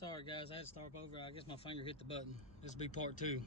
Sorry guys, I had to start over. I guess my finger hit the button. This will be part 2.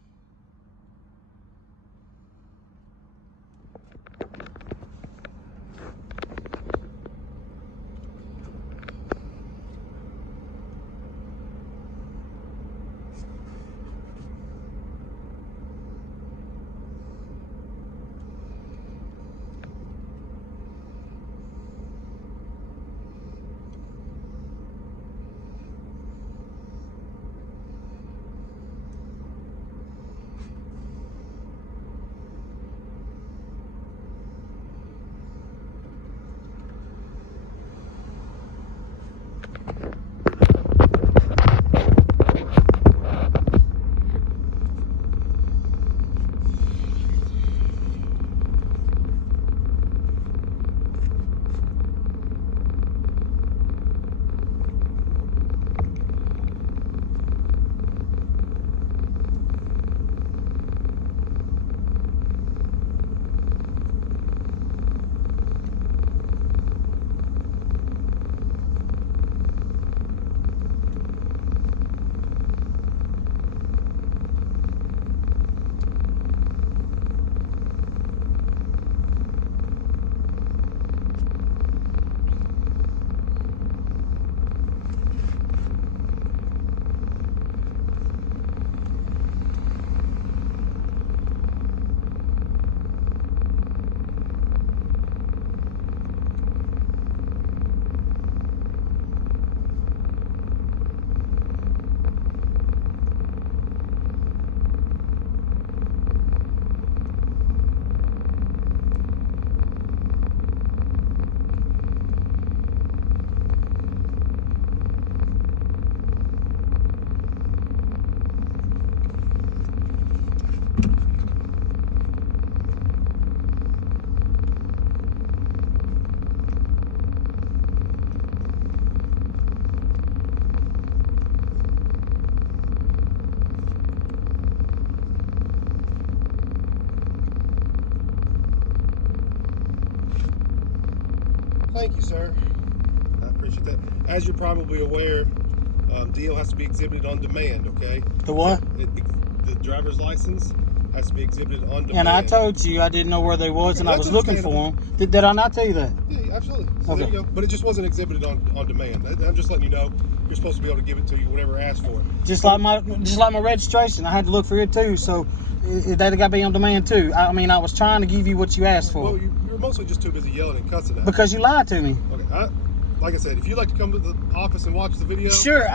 Thank you, sir. I appreciate that. As you're probably aware, deal has to be exhibited on demand, okay? The what? The driver's license has to be exhibited on demand. And I told you I didn't know where they was, and I was looking for them. Did I not tell you that? Yeah, absolutely. So Okay. there you go. But it just wasn't exhibited on demand. I'm just letting you know you're supposed to be able to give it to you whenever asked for it. Just like my registration, I had to look for it too. So that got to be on demand too. I mean, I was trying to give you what you asked for. Well, you were mostly just too busy yelling and cussing at me. Because you lied to me. Okay. Like I said, if you'd like to come to the office and watch the video, Sure.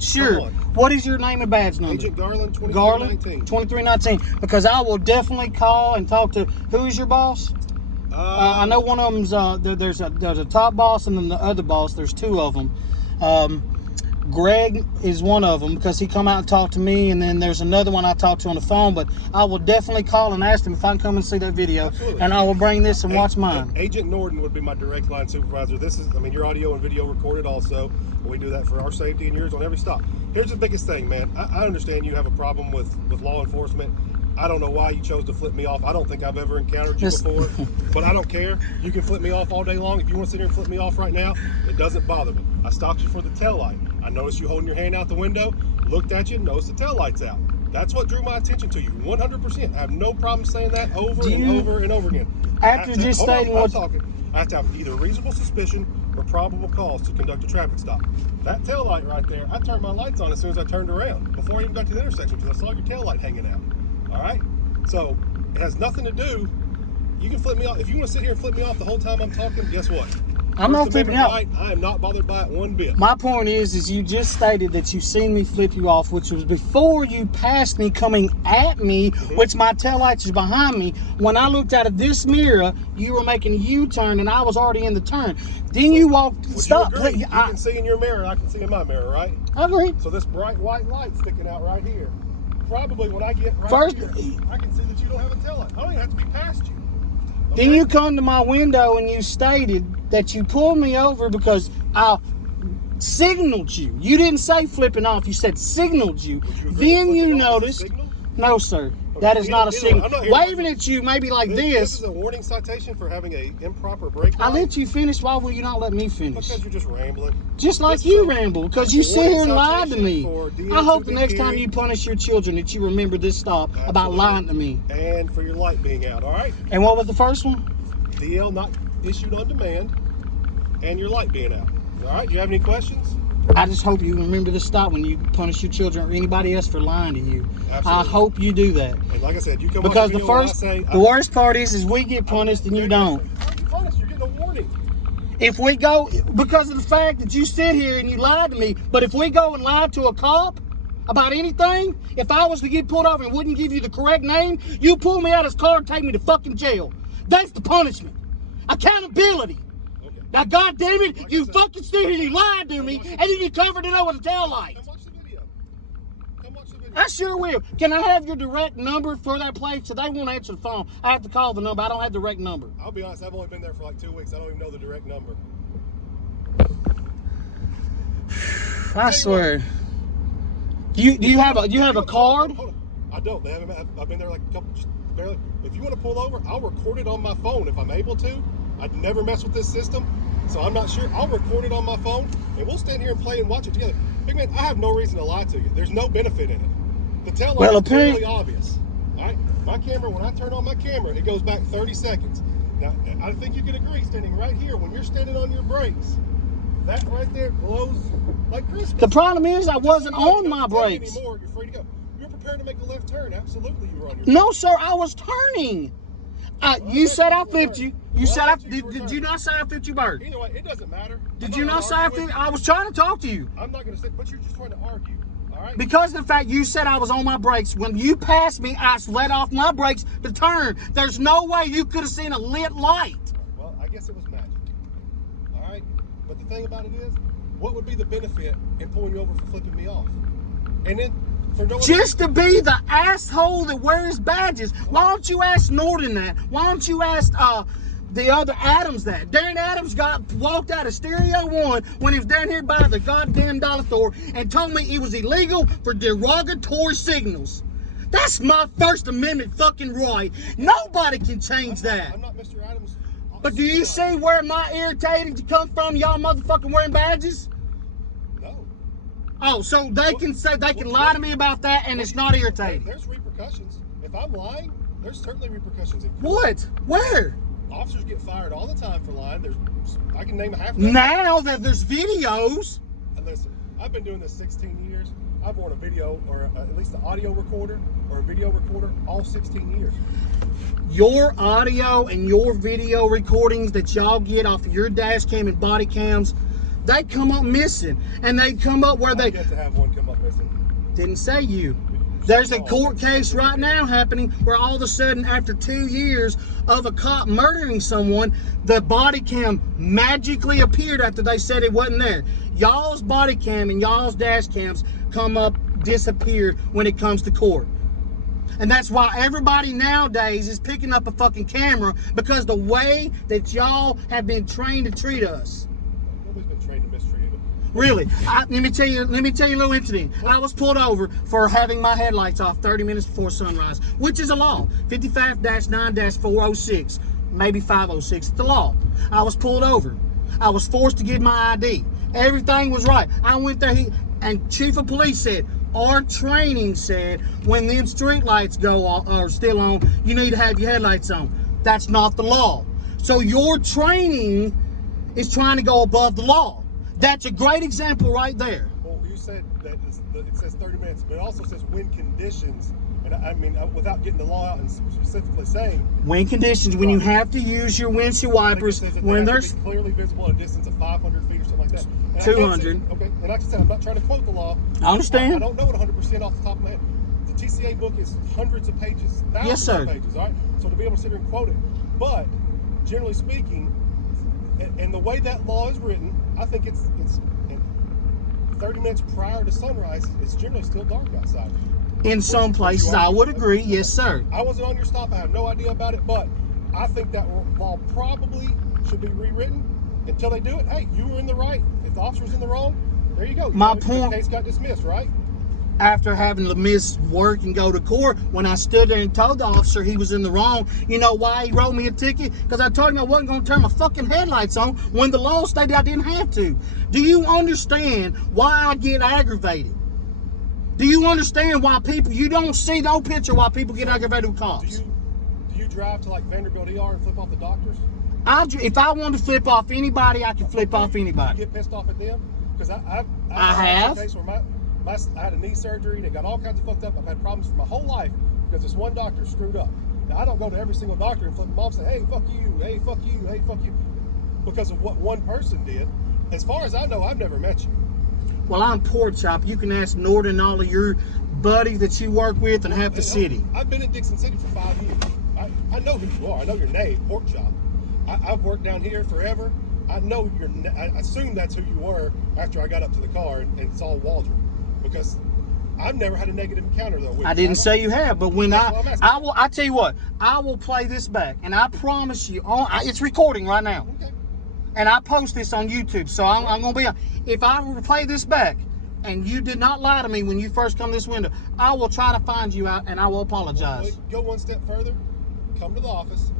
Sure. What is your name and badge number? Agent Garland, 2319. Garland, 2319. Because I will definitely call and talk to. Who's your boss? I know one of them's there's a top boss, and then the other boss. There's 2 of them. Greg is one of them because he come out and talked to me, and then there's another one I talked to on the phone. But I will definitely call and ask him if I can come and see that video. Absolutely. And I will bring this and watch mine. Agent Norton would be my direct line supervisor. This is, I mean, your audio and video recorded also. We do that for our safety and yours on every stop. Here's the biggest thing, man. I understand you have a problem with law enforcement. I don't know why you chose to flip me off. I don't think I've ever encountered you before, but I don't care. You can flip me off all day long. If you want to sit here and flip me off right now, it doesn't bother me. I stopped you for the taillight. I noticed you holding your hand out the window, looked at you, noticed the taillight's out. That's what drew my attention to you, 100%. I have no problem saying that over and over again. After just stating what... I have to have either reasonable suspicion or probable cause to conduct a traffic stop. That taillight right there, I turned my lights on as soon as I turned around, before I even got to the intersection, because I saw your taillight hanging out. All right? So, it has nothing to do. You can flip me off. If you want to sit here and flip me off the whole time I'm talking, guess what? I'm not flipping out. Right, I am not bothered by it one bit. My point is you just stated that you seen me flip you off, which was before you passed me coming at me, which my taillights is behind me. When I looked out of this mirror, you were making a U-turn, and I was already in the turn. Then you walked, stop. You can see in your mirror, and I can see in my mirror, right? I agree. So this bright white light sticking out right here, probably when I get right here, I can see that you don't have a taillight. I don't even have to be past you. Okay? Then you come to my window and you stated that you pulled me over because I signaled you. You didn't say flipping off. You said signaled you. Then you noticed. No, sir. That is not a signal. I'm Waving at you maybe like this. This is a warning citation for having a improper brake light. I let you finish. Why will you not let me finish? Because you're just rambling. Just like you ramble. Because you sit here and lied to me. I hope the next time you punish your children that you remember this stop about lying to me. And for your light being out, all right? And what was the first one? DL not issued on demand and your light being out. All right? Do you have any questions? I just hope you remember to stop when you punish your children or anybody else for lying to you. Absolutely. I hope you do that. And like I said, you come because the worst part is we get punished and you don't. You're getting a warning. If we go, because of the fact that you sit here and you lied to me, but if we go and lie to a cop about anything, if I was to get pulled over and wouldn't give you the correct name, you pull me out of his car and take me to fucking jail. That's the punishment. Accountability. Now, God damn it, you fucking sit here and you lied to me, and then you covered it up with a tail light. Come watch the video. Come watch the video. I sure will. Can I have your direct number for that place? So they won't answer the phone. I have to call the number. I don't have the direct number. I'll be honest, I've only been there for like 2 weeks. I don't even know the direct number. I swear. Do you have a card? Hold on. I don't. They haven't. I've been there like a couple, just barely. If you want to pull over, I'll record it on my phone if I'm able to. I've never messed with this system, so I'm not sure. I'll record it on my phone, and we'll stand here and play and watch it together. Big man, I have no reason to lie to you. There's no benefit in it. The tail light is clearly obvious. All right, my camera, when I turn on my camera, it goes back 30 seconds. Now, I think you can agree, standing right here, when you're standing on your brakes, that right there glows like Christmas. The problem is I wasn't on my brakes. Anymore, you're free to go. You're prepared to make a left turn. Absolutely, you were on your No, sir, I was turning. You said I flipped you. You said did you not say I flipped you, Bird? Either way, it doesn't matter. Did you not say I flipped? I was trying to talk to you. I'm not going to say, but you're just trying to argue. All right? Because of the fact you said I was on my brakes. When you passed me, I let off my brakes to turn. There's no way you could have seen a lit light. Well, I guess it was magic. All right? But the thing about it is, what would be the benefit in pulling you over for flipping me off? And then, just to be the asshole that wears badges. Why don't you ask Norton that? Why don't you ask the other Adams that? Darren Adams walked out of Stereo One when he was down here by the goddamn dollar store and told me it was illegal for derogatory signals. That's my First Amendment fucking right. Nobody can change that. I'm not Mr. Adams. But do you see where my irritating come from? Y'all motherfucking wearing badges? Oh, so they can say they can lie to me about that, and it's not irritating. There's repercussions. If I'm lying, there's certainly repercussions. What? Where? Officers get fired all the time for lying. I can name a half. Now that there's videos. And listen, I've been doing this 16 years. I've worn a video or at least an audio recorder or a video recorder all 16 years. Your audio and your video recordings that y'all get off of your dash cam and body cams, they come up missing, and they come up where they get to have one come up missing. Didn't say you. There's a court case right now happening where all of a sudden, after 2 years of a cop murdering someone, the body cam magically appeared after they said it wasn't there. Y'all's body cam and y'all's dash cams come up disappeared when it comes to court. And that's why everybody nowadays is picking up a fucking camera, because the way that y'all have been trained to treat us. Been trained to mistreat it. Really, let me tell you a little incident. I was pulled over for having my headlights off 30 minutes before sunrise, which is a law. 55-9-406, maybe 506. It's the law. I was pulled over. I was forced to give my ID. Everything was right. I went there, and Chief of Police said, our training said when them street lights are still on, you need to have your headlights on. That's not the law. So your training is trying to go above the law. That's a great example right there. Well, you said that it says 30 minutes, but it also says wind conditions. And I mean, without getting the law out and specifically saying wind conditions, when you have to use your windshield wipers, when there's clearly visible at a distance of 500 feet or something like that. And 200. Okay, and like I said, I'm not trying to quote the law. I understand. I don't know it 100% off the top of my head. The TCA book is hundreds of pages, thousands of pages, all right? So to be able to sit here and quote it. But generally speaking, and the way that law is written, I think it's 30 minutes prior to sunrise, it's generally still dark outside. In some places, I would agree. Yes, sir. I wasn't on your stop. I have no idea about it, but I think that law probably should be rewritten. Until they do it, hey, you were in the right. If the officer's in the wrong, there you go. My point. The case got dismissed, right? after having to miss work and go to court, when I stood there and told the officer he was in the wrong. You know why he wrote me a ticket? Because I told him I wasn't going to turn my fucking headlights on when the law stated I didn't have to. Do you understand why I get aggravated? Do you understand why people, you don't see no picture why people get aggravated with cops? Do you drive to like Vanderbilt ER and flip off the doctors? If I want to flip off anybody, I can flip off anybody. You get pissed off at them? Because I have. A case where I had a knee surgery. They got all kinds of fucked up. I've had problems for my whole life because this one doctor screwed up. Now, I don't go to every single doctor and flip them off and say, hey, fuck you, hey, fuck you, hey, fuck you, because of what one person did. As far as I know, I've never met you. Well, I'm Pork Chop. You can ask Norton and all of your buddies that you work with and half the city. I've been in Dixon City for 5 years. I know who you are. I know your name, Pork Chop. I've worked down here forever. I know I assumed that's who you were after I got up to the car and saw Waldron, because I've never had a negative encounter though. I didn't say you have, but when I tell you what, I will play this back, and I promise you, it's recording right now. Okay. And I post this on YouTube, so I'm gonna be. If I were to play this back, and you did not lie to me when you first come to this window, I will try to find you out, and I will apologize. Go one step further. Come to the office.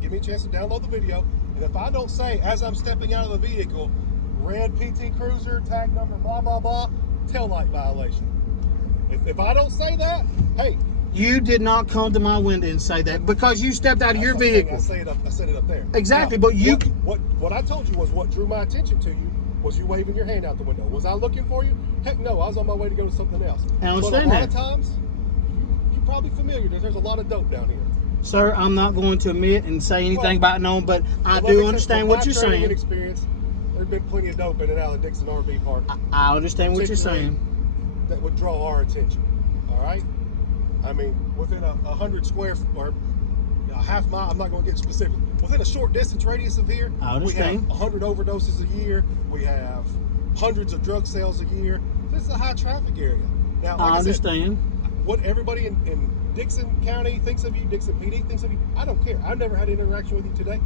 Give me a chance to download the video. And if I don't say, as I'm stepping out of the vehicle, red PT Cruiser, tag number, blah, blah, blah, taillight violation. If I don't say that, hey. You did not come to my window and say that because you stepped out of your vehicle. I said it up there. Exactly, now, but you. What I told you was what drew my attention to you was you waving your hand out the window. Was I looking for you? Heck no, I was on my way to go to something else. I understand but a lot of times, you're probably familiar. There's a lot of dope down here. Sir, I'm not going to admit and say anything about no, but I do understand what you're saying. Experience, there's been plenty of dope in and out of Dixon RV Park. I understand what you're saying. That would draw our attention. All right. I mean, within 100 square or a half mile, I'm not going to get specific. Within a short distance radius of here, we have 100 overdoses a year. We have hundreds of drug sales a year. This is a high traffic area. Now, like I understand. What everybody in Dixon County thinks of you, Dixon PD thinks of you, I don't care. I've never had an interaction with you today.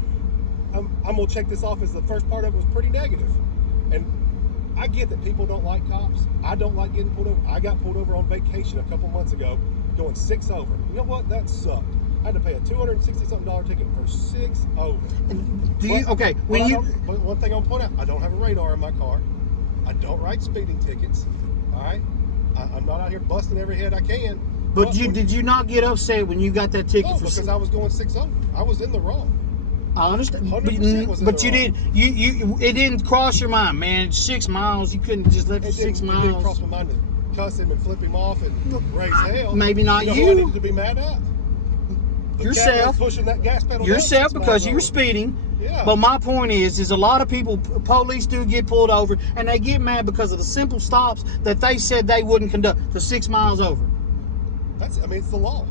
I'm going to check this off as the first part of it was pretty negative. And I get that people don't like cops. I don't like getting pulled over. I got pulled over on vacation a couple months ago, going 6 over. You know what? That sucked. I had to pay a $260-something ticket for 6 over. But one thing I want to point out, I don't have a radar in my car. I don't write speeding tickets. All right? I'm not out here busting every head I can. But did you not get upset when you got that ticket? No, because I was going 6 over. I was in the wrong. I understand, but you didn't. It didn't cross your mind, man. 6 miles, you couldn't just let the 6 miles. It didn't cross my mind to cuss him and flip him off and raise hell. Maybe not you. Who I needed to be mad at? Yourself. Pushing that gas pedal. Yourself, because you were speeding. Yeah. But my point is a lot of people, police do get pulled over, and they get mad because of the simple stops that they said they wouldn't conduct. The 6 miles over. It's the law.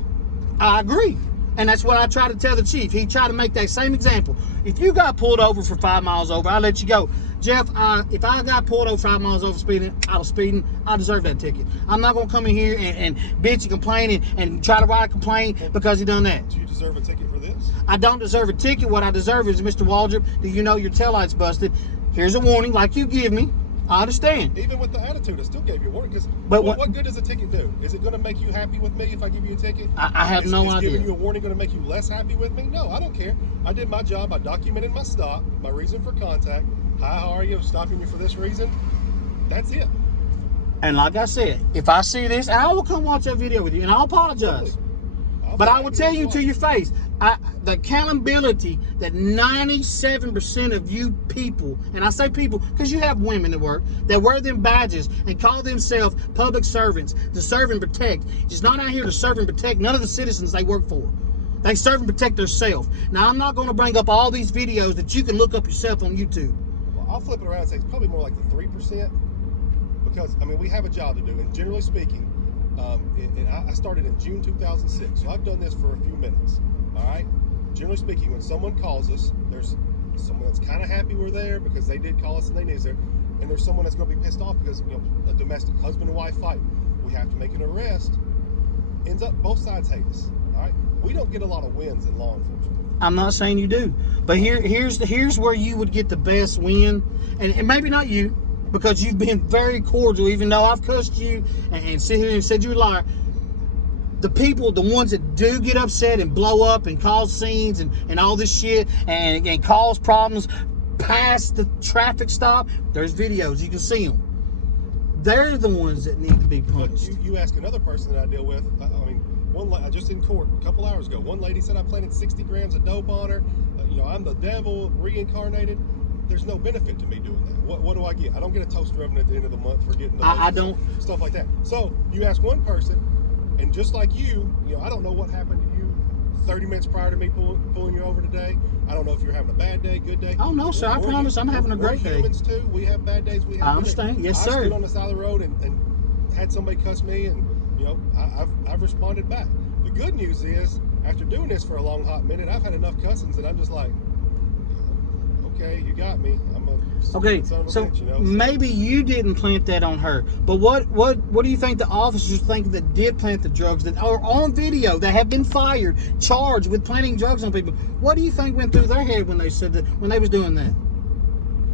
I agree. And that's what I try to tell the chief. He tried to make that same example. If you got pulled over for 5 miles over, I'll let you go. Jeff, if I got pulled over 5 miles over speeding, I was speeding, I deserve that ticket. I'm not going to come in here and bitch and complain and try to write a complaint because he done that. Do you deserve a ticket for this? I don't deserve a ticket. What I deserve is, Mr. Waldrop, do you know your taillight's busted? Here's a warning like you give me. I understand. Even with the attitude, I still gave you a warning. Because what good does a ticket do? Is it going to make you happy with me if I give you a ticket? I have no idea. Is giving you a warning going to make you less happy with me? No, I don't care. I did my job. I documented my stop, my reason for contact. Hi, how are you? I'm stopping you for this reason. That's it. And like I said, if I see this, and I will come watch that video with you, and I'll apologize. But I will tell you to your face, the accountability that 97% of you people, and I say people because you have women that wear them badges and call themselves public servants to serve and protect, is not out here to serve and protect none of the citizens they work for. They serve and protect themselves. Now, I'm not going to bring up all these videos that you can look up yourself on YouTube. Well, I'll flip it around and say it's probably more like the 3%, because, I mean, we have a job to do, and generally speaking, and I started in June 2006, so I've done this for a few minutes. All right. Generally speaking, when someone calls us, there's someone that's kind of happy we're there because they did call us and they knew us there, and there's someone that's going to be pissed off because a domestic husband and wife fight. We have to make an arrest. Ends up both sides hate us. All right. We don't get a lot of wins in law enforcement. I'm not saying you do, but here's where you would get the best win, and maybe not you. because you've been very cordial, even though I've cussed you and sit here and said you're a liar. The people, the ones that do get upset and blow up and cause scenes and all this shit and cause problems past the traffic stop, there's videos, you can see them. They're the ones that need to be punished. But you ask another person that I deal with, I mean, just in court a couple hours ago, one lady said I planted 60 grams of dope on her. I'm the devil reincarnated. There's no benefit to me doing that. What do I get? I don't get a toaster oven at the end of the month for getting the I don't. Stuff like that. So you ask one person, and just like you, I don't know what happened to you 30 minutes prior to me pulling you over today. I don't know if you're having a bad day, good day. Oh, no, sir. I promise I'm having a great day. We're humans, too. We have bad days. We have I understand. Yes, sir. I stood on the side of the road and had somebody cuss me, and, I've responded back. The good news is, after doing this for a long, hot minute, I've had enough cussings that I'm just like, okay, you got me. I'm a okay. Son of a So bitch, maybe you didn't plant that on her, but what do you think the officers think that did plant the drugs that are on video that have been fired, charged with planting drugs on people? What do you think went through their head when they said that, when they was doing that?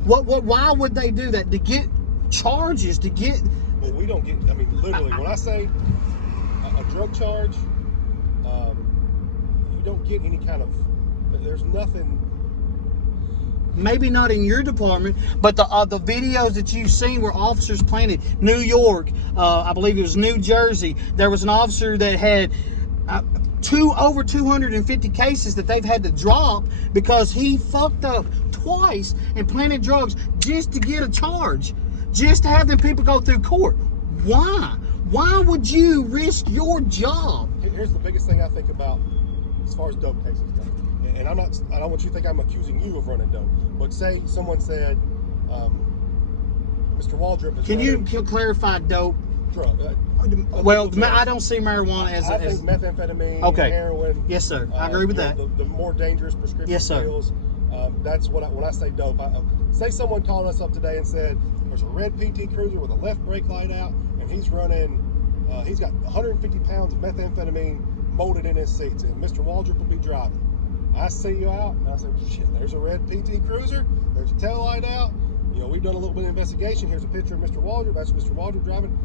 Why would they do that? To get charges? To get? Well, we don't get. I mean, literally, when I say a drug charge, you don't get any kind of. There's nothing. Maybe not in your department, but the videos that you've seen where officers planted, New York, I believe it was New Jersey, there was an officer that had over 250 cases that they've had to drop because he fucked up twice and planted drugs just to get a charge, just to have them people go through court. Why? Why would you risk your job? Here's the biggest thing I think about as far as dope cases go. And I don't want you to think I'm accusing you of running dope. But say someone said, Mr. Waldrop is Can you clarify dope? Drug. Well, I don't see marijuana as I think methamphetamine, okay. Heroin. Yes, sir. I agree with that. The more dangerous prescription yes, sir. pills. That's what when I say dope. Say someone called us up today and said, there's a red PT Cruiser with a left brake light out, and he's running, he's got 150 pounds of methamphetamine molded in his seats, and Mr. Waldrop will be driving. I see you out, and I say, shit, there's a red PT Cruiser, there's a tail light out. We've done a little bit of investigation. Here's a picture of Mr. Waldrop. That's Mr. Waldrop driving.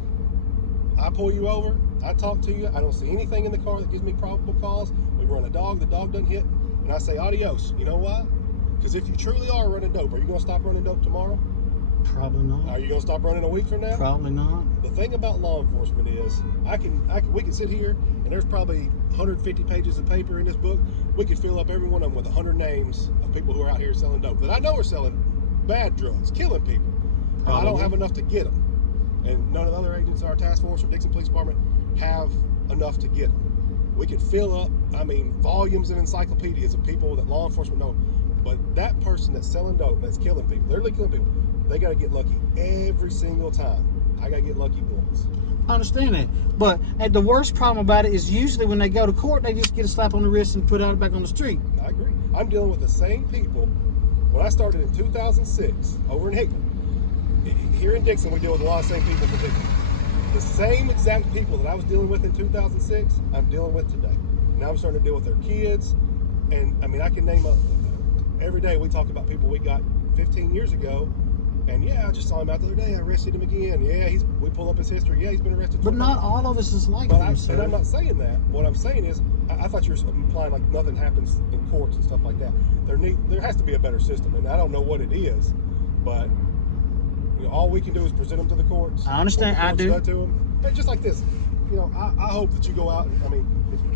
I pull you over. I talk to you. I don't see anything in the car that gives me probable cause. We run a dog. The dog doesn't hit. And I say, adios. You know why? Because if you truly are running dope, are you going to stop running dope tomorrow? Probably not. Are you going to stop running a week from now? Probably not. The thing about law enforcement is, we can sit here, and there's probably 150 pages of paper in this book. We could fill up every one of them with 100 names of people who are out here selling dope that I know are selling bad drugs, killing people. But I don't have enough to get them. And none of the other agents, our task force or Dixon Police Department, have enough to get them. We could fill up, volumes and encyclopedias of people that law enforcement know. But that person that's selling dope, that's killing people, literally killing people, they got to get lucky every single time. I got to get lucky once. I understand that. But the worst problem about it is usually when they go to court, they just get a slap on the wrist and put out back on the street. I agree. I'm dealing with the same people. When I started in 2006 over in Hickman, here in Dixon, we deal with a lot of same people from Dixon. The same exact people that I was dealing with in 2006, I'm dealing with today. Now I'm starting to deal with their kids. And I can name every day we talk about people we got 15 years ago. And yeah, I just saw him out the other day. I arrested him again. Yeah, we pull up his history. Yeah, he's been arrested. But not all of us is like that, sir. And I'm not saying that. What I'm saying is, I thought you were implying like nothing happens in courts and stuff like that. There has to be a better system, and I don't know what it is, but all we can do is present them to the courts. I understand. I do. To them. And just like this, I hope that you go out. And,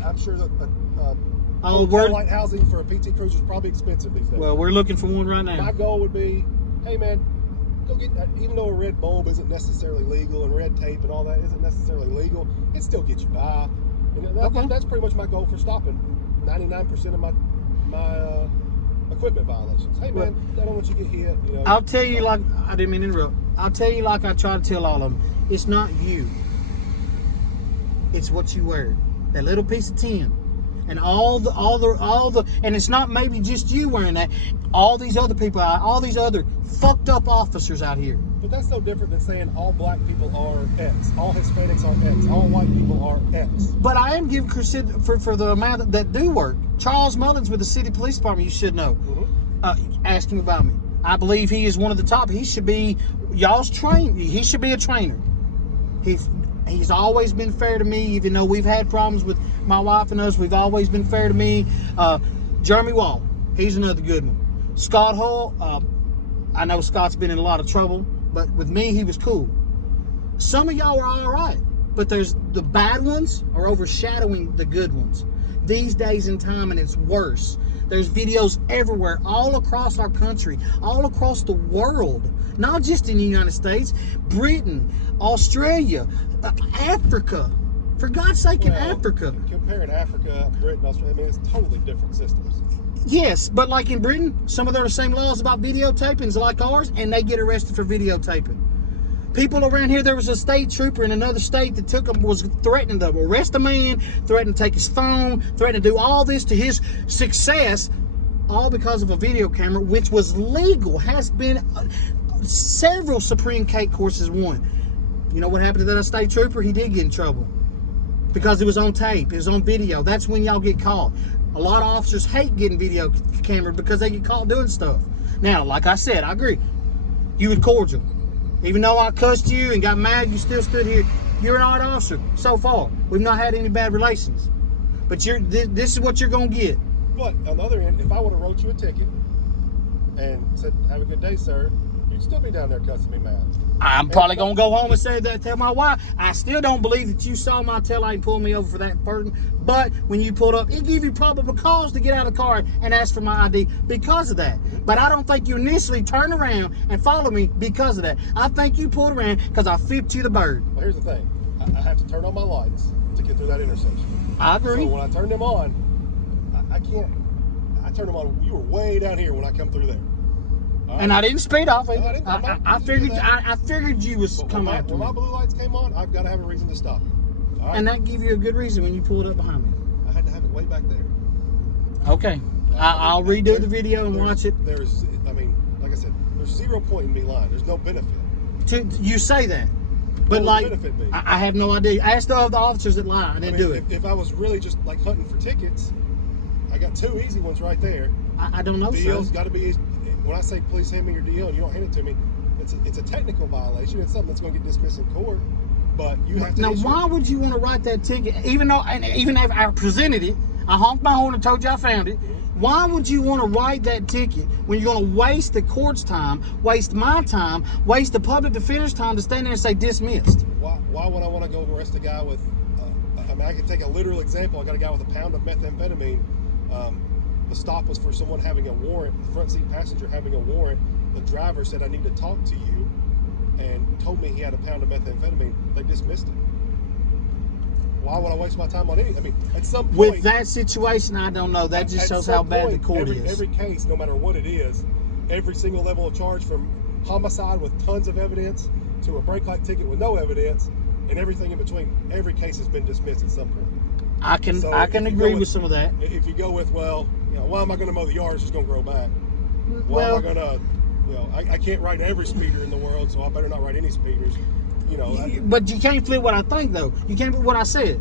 I'm sure that light housing for a PT Cruiser is probably expensive these days. Well, we're looking for one right now. My goal would be, hey man, go get, even though a red bulb isn't necessarily legal and red tape and all that isn't necessarily legal, it still gets you by. And that's pretty much my goal for stopping 99% of my equipment violations. Hey man, I don't want you to get hit. I'll tell you like, I didn't mean to interrupt. I'll tell you like I try to tell all of them. It's not you. It's what you wear. That little piece of tin. And all the, and it's not maybe just you wearing that. All these other people, all these other fucked up officers out here. But that's no different than saying all black people are X, all Hispanics are X, all white people are X. But I am giving credit for the amount that do work. Charles Mullins with the City Police Department, you should know. Ask him about me. I believe he is one of the top. He should be y'all's trained. He should be a trainer. He's always been fair to me, even though we've had problems with my wife and us. We've always been fair to me. Jeremy Wall, he's another good one. Scott Hull, I know Scott's been in a lot of trouble, but with me, he was cool. Some of y'all are all right, but there's the bad ones are overshadowing the good ones these days in time, and it's worse. There's videos everywhere, all across our country, all across the world, not just in the United States, Britain, Australia, Africa. For God's sake, in Africa. Comparing Africa, Britain, Australia, I mean, it's totally different systems. Yes, but like in Britain, some of them are the same laws about videotaping like ours, and they get arrested for videotaping. People around here, there was a state trooper in another state that was threatening to arrest a man, threatening to take his phone, threatening to do all this to his success, all because of a video camera, which was legal, has been several Supreme Courts won. You know what happened to that state trooper? He did get in trouble because it was on tape, it was on video. That's when y'all get caught. A lot of officers hate getting video camera because they get caught doing stuff. Now, like I said, I agree. You were cordial. Even though I cussed you and got mad, you still stood here. You're an odd officer so far. We've not had any bad relations. But this is what you're going to get. But on the other end, if I would have wrote you a ticket and said, have a good day, sir, you'd still be down there cussing me mad. I'm probably going to go home and say that, tell my wife. I still don't believe that you saw my taillight and pulled me over for that person. But when you pulled up, it gave you probable cause to get out of the car and ask for my ID because of that. But I don't think you initially turned around and followed me because of that. I think you pulled around because I flipped you the bird. Well, here's the thing. I have to turn on my lights to get through that intersection. I agree. So when I turn them on, I can't. I turn them on. You were way down here when I come through there. And I didn't speed off. No, I figured you was coming after me. When my blue lights came on, I've got to have a reason to stop. All right? And that gave you a good reason when you pulled up behind me. I had to have it way back there. Okay. I'll redo the video and watch it. I mean, like I said, there's 0 point in me lying. There's no benefit. You say that. But like, I have no idea. Ask the other officers that lie. I didn't do it. If I was really just like hunting for tickets, I got 2 easy ones right there. I don't know. DL's got to be. When I say please hand me your DL and you don't hand it to me, it's a technical violation. It's something that's going to get dismissed in court. But you have to. Now, why would you want to write that ticket? Even if I presented it, I honked my horn and told you I found it. Why would you want to write that ticket when you're going to waste the court's time, waste my time, waste the public defender's time to stand there and say dismissed? Why would I want to go arrest a guy with? I mean, I can take a literal example. I got a guy with a pound of methamphetamine. The stop was for someone having a warrant, the front seat passenger having a warrant. The driver said, I need to talk to you, and told me he had a pound of methamphetamine. They dismissed it. Why would I waste my time on any? I mean, at some point. With that situation, I don't know. That just shows how bad the court is. Every case, no matter what it is, every single level of charge, from homicide with tons of evidence to a brake light ticket with no evidence, and everything in between, every case has been dismissed at some point. I can agree with some of that. If you go with, well, you know, why am I going to mow the yard? It's just going to grow back. Why am I going to, you know, I can't ride every speeder in the world, so I better not ride any speeders. You know, but you can't flip what I think, though. You can't flip what I said.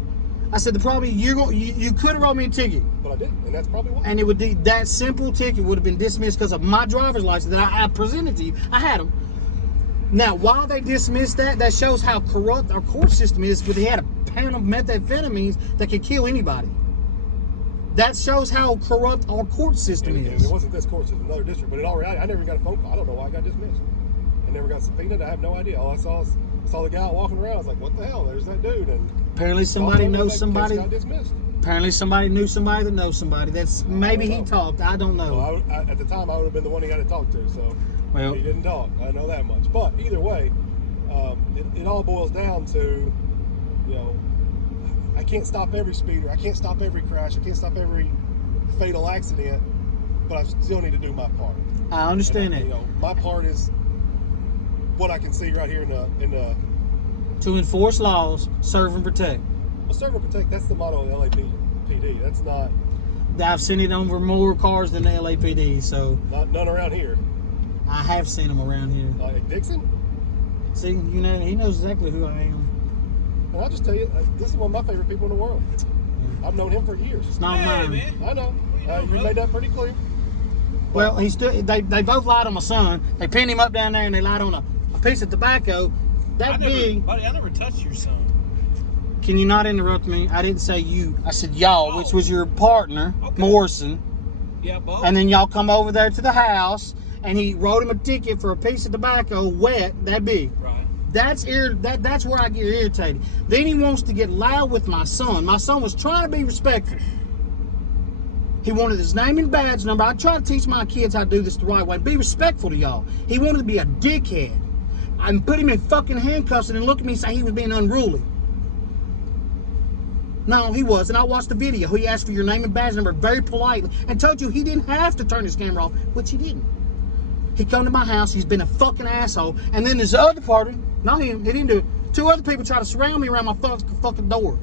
I said the problem you could have wrote me a ticket. But I didn't, and that's probably why. And it would be that simple ticket would have been dismissed because of my driver's license that I presented to you. I had them. Now, why they dismissed that shows how corrupt our court system is. But he had a pound of methamphetamines that could kill anybody. That shows how corrupt our court system is. And it wasn't this court system, another district. But in all reality, I never got a phone call. I don't know why I got dismissed. I never got subpoenaed. I have no idea. All I saw the guy walking around. I was like, what the hell? There's that dude. And apparently somebody knows somebody. Got dismissed. Apparently somebody knew somebody that knows somebody. That's maybe he talked. I don't know. Well, at the time, I would have been the one he had to talk to. So he didn't talk. I know that much. But either way, it all boils down to, you know, I can't stop every speeder. I can't stop every crash. I can't stop every fatal accident. But I still need to do my part. I understand that. You know, my part is what I can see right here in the to enforce laws, serve and protect. Well, serve and protect, that's the motto of the LAPD. That's not. I've seen it over more cars than the LAPD, so. None around here. I have seen them around here. Like Dixon? See, you know, he knows exactly who I am. And I'll just tell you, this is one of my favorite people in the world. Yeah. I've known him for years. It's not mine. Man. I know. You made that pretty clear. Well, they both lied on my son. They pinned him up down there and they lied on a piece of tobacco that big. Buddy, I never touched your son. Can you not interrupt me? I didn't say you. I said y'all, which was your partner, Okay. Morrison. Yeah, both. And then y'all come over there to the house, and he wrote him a ticket for a piece of tobacco wet that big. Right. That's where I get irritated. Then he wants to get loud with my son. My son was trying to be respectful. He wanted his name and badge number. I try to teach my kids how to do this the right way. Be respectful to y'all. He wanted to be a dickhead. I put him in fucking handcuffs and then look at me and say he was being unruly. No, he wasn't. I watched the video. He asked for your name and badge number very politely and told you he didn't have to turn his camera off, which he didn't. He come to my house. He's been a fucking asshole. And then this other party, not him, he didn't do it. 2 other people try to surround me around my fucking door.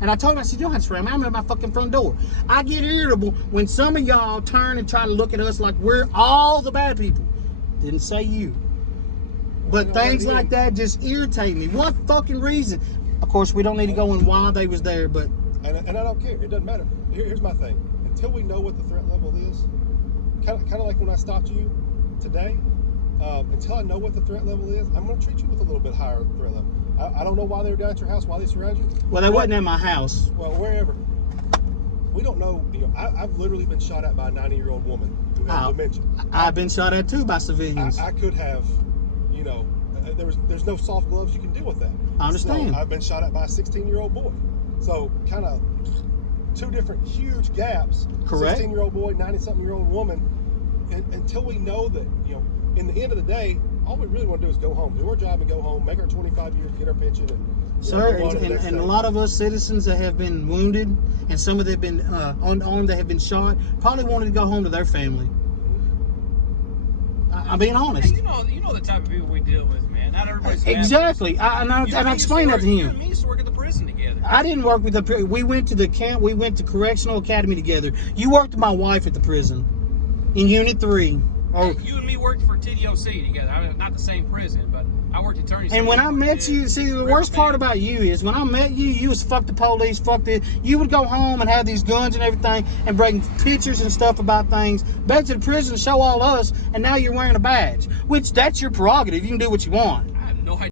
And I told him, I said, you don't have to surround me. I'm at my fucking front door. I get irritable when some of y'all turn and try to look at us like we're all the bad people. Didn't say you. But things like that just irritate me. What fucking reason? Of course, we don't need to go in why they was there, but... And I don't care. It doesn't matter. Here's my thing. Until we know what the threat level is, kind of like when I stopped you today, until I know what the threat level is, I'm going to treat you with a little bit higher threat level. I don't know why they were down at your house, why they surrounded you. Well, they wasn't at my house. Well, wherever. We don't know. I've literally been shot at by a 90-year-old woman who has dementia. I've been shot at too by civilians. I could have, there's no soft gloves you can do with that. I understand. So I've been shot at by a 16-year-old boy. So kind of 2 different huge gaps. Correct. 16-year-old boy, 90-something-year-old woman. And until we know that, in the end of the day, all we really want to do is go home, do our job and go home, make our 25 years, get our pension. And, Sir, and a lot of us citizens that have been wounded, and some of them have been unarmed that have been shot, probably wanted to go home to their family. I'm being honest. Hey, you know the type of people we deal with, man. Not everybody's exactly. I explained that to him. We used to work at the prison together. I didn't work with the. We went to the camp. We went to Correctional Academy together. You worked with my wife at the prison, in Unit 3. You and me worked for TDOC together. I mean, not the same prison, but I worked at Attorney. And when I met you, see, the worst part about you is when I met you, you was fuck the police, fuck this. You would go home and have these guns and everything and bring pictures and stuff about things back to the prison, show all us, and now you're wearing a badge, which that's your prerogative. You can do what you want.